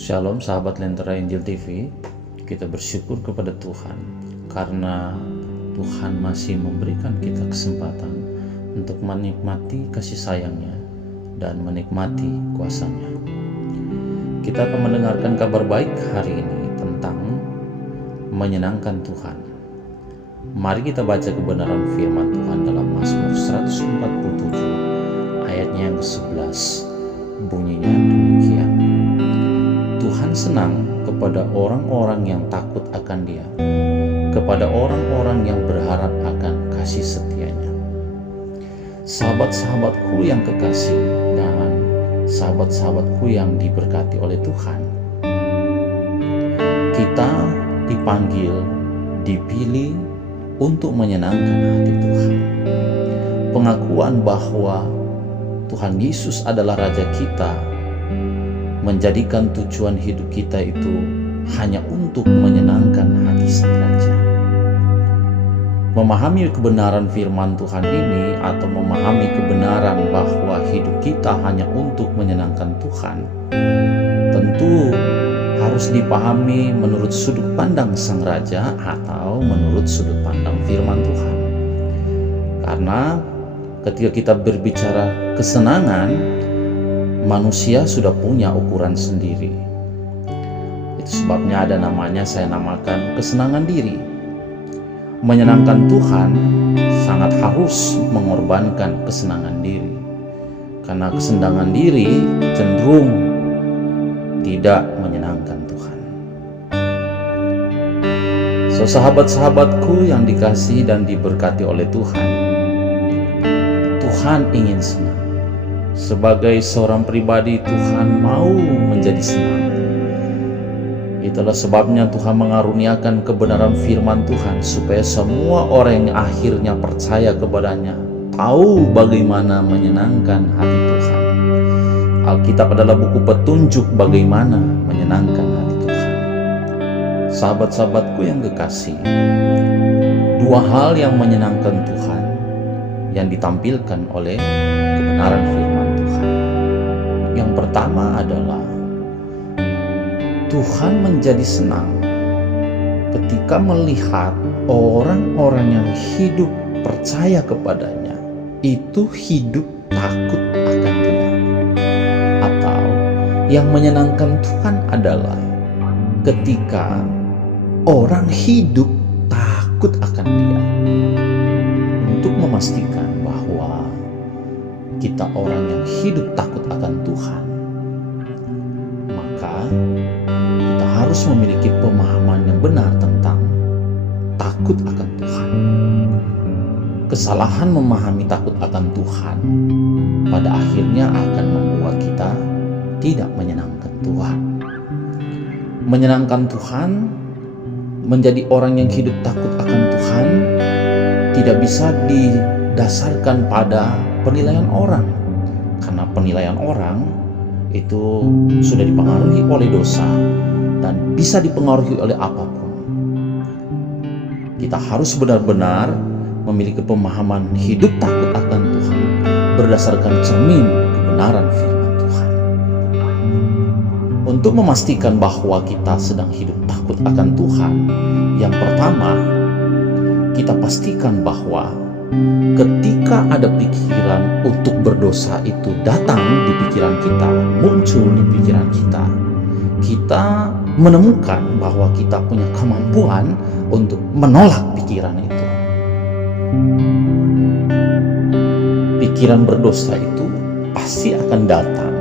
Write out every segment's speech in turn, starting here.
Shalom sahabat Lentera Injil TV. Kita bersyukur kepada Tuhan karena Tuhan masih memberikan kita kesempatan untuk menikmati kasih sayangnya dan menikmati kuasanya. Kita akan mendengarkan kabar baik hari ini tentang menyenangkan Tuhan. Mari kita baca kebenaran firman Tuhan dalam Mazmur 147 ayatnya yang ke-11. Bunyinya demikian: Tuhan senang kepada orang-orang yang takut akan Dia, kepada orang-orang yang berharap akan kasih setia-Nya. Sahabat-sahabatku yang kekasih dan sahabat-sahabatku yang diberkati oleh Tuhan, kita dipanggil, dipilih untuk menyenangkan hati Tuhan. Pengakuan bahwa Tuhan Yesus adalah Raja kita menjadikan tujuan hidup kita itu hanya untuk menyenangkan hati sang Raja. Memahami kebenaran firman Tuhan ini atau memahami kebenaran bahwa hidup kita hanya untuk menyenangkan Tuhan, tentu harus dipahami menurut sudut pandang sang Raja atau menurut sudut pandang firman Tuhan. Karena ketika kita berbicara kesenangan, manusia sudah punya ukuran sendiri. Itu sebabnya ada namanya, saya namakan kesenangan diri. Menyenangkan Tuhan sangat harus mengorbankan kesenangan diri, karena kesenangan diri cenderung tidak menyenangkan Tuhan. So, sahabat-sahabatku yang dikasihi dan diberkati oleh Tuhan, Tuhan ingin senang. Sebagai seorang pribadi, Tuhan mau menjadi senang. Itulah sebabnya Tuhan mengaruniakan kebenaran firman Tuhan supaya semua orang yang akhirnya percaya kepadanya tahu bagaimana menyenangkan hati Tuhan. Alkitab adalah buku petunjuk bagaimana menyenangkan hati Tuhan. Sahabat-sahabatku yang kekasih, dua hal yang menyenangkan Tuhan yang ditampilkan oleh kebenaran firman Tuhan. Yang pertama adalah Tuhan menjadi senang ketika melihat orang-orang yang hidup percaya kepadanya itu hidup takut akan Dia. Atau yang menyenangkan Tuhan adalah ketika orang hidup takut akan Dia. Untuk memastikan bahwa kita orang yang hidup takut akan Tuhan, maka kita harus memiliki pemahaman yang benar tentang takut akan Tuhan. Kesalahan memahami takut akan Tuhan pada akhirnya akan membuat kita tidak menyenangkan Tuhan. Menyenangkan Tuhan, menjadi orang yang hidup takut akan Tuhan, tidak bisa didasarkan pada penilaian orang, karena penilaian orang itu sudah dipengaruhi oleh dosa dan bisa dipengaruhi oleh apapun. Kita harus benar-benar memiliki pemahaman hidup takut akan Tuhan berdasarkan cermin kebenaran firman Tuhan. Untuk memastikan bahwa kita sedang hidup takut akan Tuhan, yang pertama, kita pastikan bahwa ketika ada pikiran untuk berdosa itu datang di pikiran kita, muncul di pikiran kita, kita menemukan bahwa kita punya kemampuan untuk menolak pikiran itu. Pikiran berdosa itu pasti akan datang,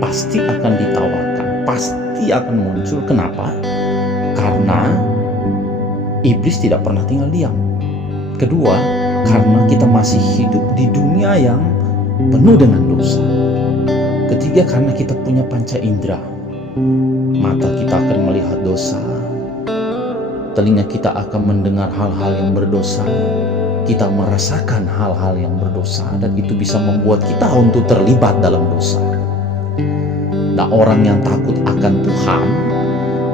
pasti akan ditawarkan, pasti akan muncul. Kenapa? Karena iblis tidak pernah tinggal diam. Kedua, karena kita masih hidup di dunia yang penuh dengan dosa. Ketiga, karena kita punya panca indera. Mata kita akan melihat dosa, telinga kita akan mendengar hal-hal yang berdosa, kita merasakan hal-hal yang berdosa, dan itu bisa membuat kita untuk terlibat dalam dosa. Nah, orang yang takut akan Tuhan,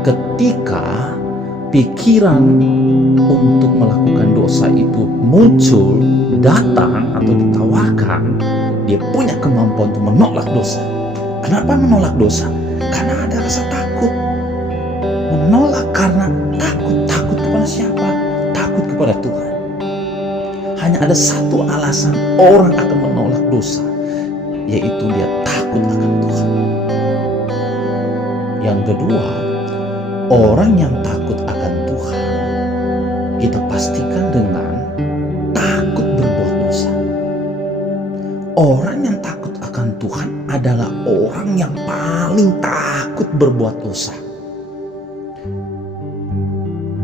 ketika pikiran untuk melakukan dosa itu muncul, datang atau ditawarkan, dia punya kemampuan untuk menolak dosa. Kenapa menolak dosa? Karena ada rasa takut. Karena takut kepada siapa? Takut kepada Tuhan. Hanya ada satu alasan orang akan menolak dosa, yaitu dia takut akan Tuhan. Yang kedua, orang yang takut akan Tuhan, kita pastikan dengan takut berbuat dosa. Orang yang takut akan Tuhan adalah orang yang paling takut berbuat dosa.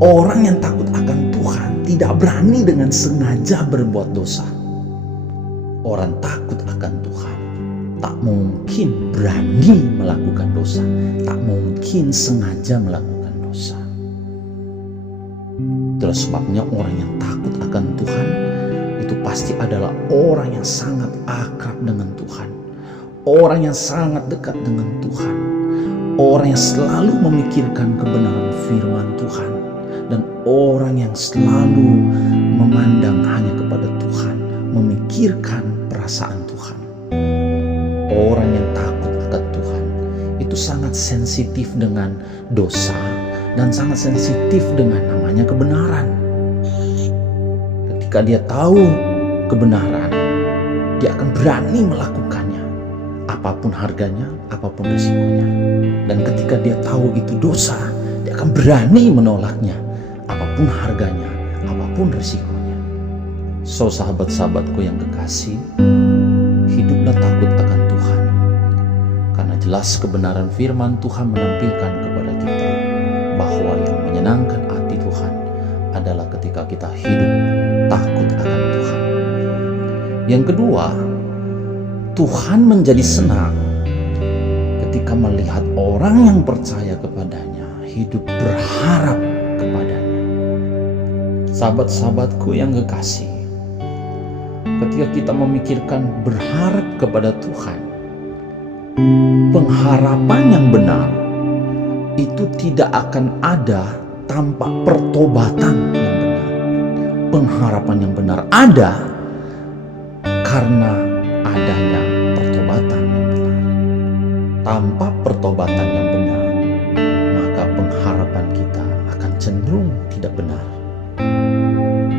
Orang yang takut akan Tuhan tidak berani dengan sengaja berbuat dosa. Orang takut akan Tuhan tak mungkin berani melakukan dosa, tak mungkin sengaja melakukan dosa. Itulah sebabnya orang yang takut akan Tuhan itu pasti adalah orang yang sangat akrab dengan Tuhan, orang yang sangat dekat dengan Tuhan, orang yang selalu memikirkan kebenaran firman Tuhan, dan orang yang selalu memandang hanya kepada Tuhan, memikirkan perasaan Tuhan. Orang yang takut akan Tuhan itu sangat sensitif dengan dosa dan sangat sensitif dengan namanya kebenaran. Ketika dia tahu kebenaran, dia akan berani melakukannya, apapun harganya, apapun risikonya. Dan ketika dia tahu itu dosa, dia akan berani menolaknya, apapun harganya, apapun risikonya. So, sahabat-sahabatku yang kekasih, hiduplah takut akan Tuhan. Karena jelas kebenaran firman Tuhan menampilkan kepada kita bahwa yang menyenangkan hati Tuhan adalah ketika kita hidup takut akan Tuhan. Yang kedua, Tuhan menjadi senang ketika melihat orang yang percaya kepadanya hidup berharap kepadanya. Sahabat-sahabatku yang kekasih, ketika kita memikirkan berharap kepada Tuhan, pengharapan yang benar itu tidak akan ada tanpa pertobatan yang benar. Pengharapan yang benar ada karena adanya pertobatan yang benar. Tanpa pertobatan yang benar, maka pengharapan kita akan cenderung tidak benar.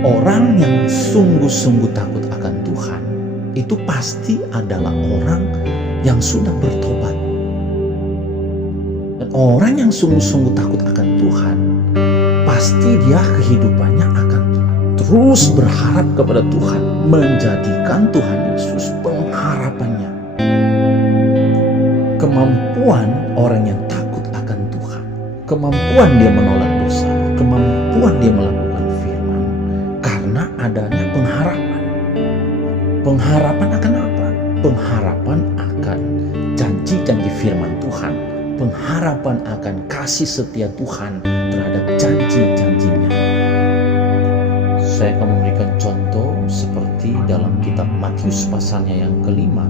Orang yang sungguh-sungguh takut akan Tuhan itu pasti adalah orang yang sudah bertobat. Dan orang yang sungguh-sungguh takut akan Tuhan, pasti dia kehidupannya akan terus berharap kepada Tuhan, menjadikan Tuhan Yesus pengharapannya. Kemampuan orang yang takut akan Tuhan, kemampuan dia menolak dosa, kemampuan dia melakukan firman, karena adanya pengharapan. Pengharapan akan apa? Pengharapan akan janji-janji firman Tuhan, pengharapan akan kasih setia Tuhan terhadap janji-janjinya. Saya akan memberikan contoh seperti dalam kitab Matius pasalnya yang kelima,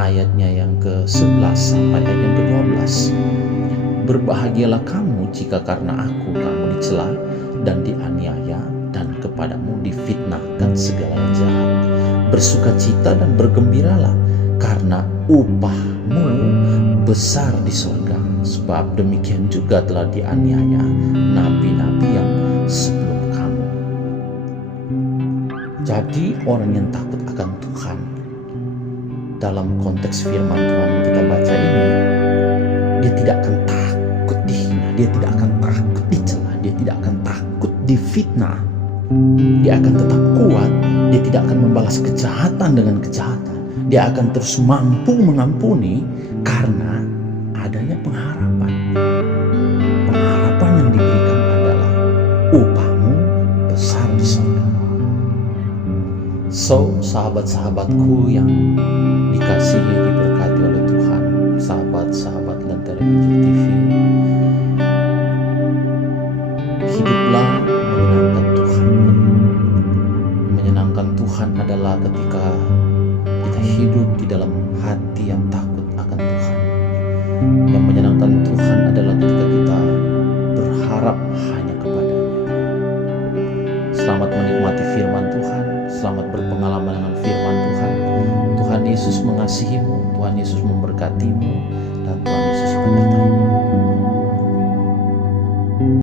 ayatnya yang ke-11 sampai ayat yang ke-12. Berbahagialah kamu jika karena aku kamu dicela dan dianiaya dan kepadamu difitnahkan segala yang jahat. Bersukacita dan bergembiralah karena upahmu besar di sorga, sebab demikian juga telah dianiaya nabi-nabi yang sebelum kamu. Jadi orang yang takut akan Tuhan, dalam konteks firman Tuhan yang kita baca ini, dia tidak akan takut dihina, dia tidak akan takut dicela, dia tidak akan takut difitnah. Dia akan tetap kuat, dia tidak akan membalas kejahatan dengan kejahatan. Dia akan terus mampu mengampuni karena adanya pengharapan. Pengharapan yang diberikan adalah upahmu besar di surga. So, sahabat-sahabatku yang dikasihi, diberkati oleh Tuhan, sahabat-sahabat Lentera Injil TV, hiduplah menyenangkan Tuhan. Menyenangkan Tuhan adalah ketika kita hidup di dalam hati yang takut akan Tuhan. Yang menyenangkan Tuhan adalah ketika kita berharap hanya kepadanya. Selamat menikmati firman Tuhan, selamat berpengalaman dengan firman Tuhan. Tuhan Yesus mengasihimu, Tuhan Yesus memberkatimu, dan Tuhan Yesus menyertai-mu.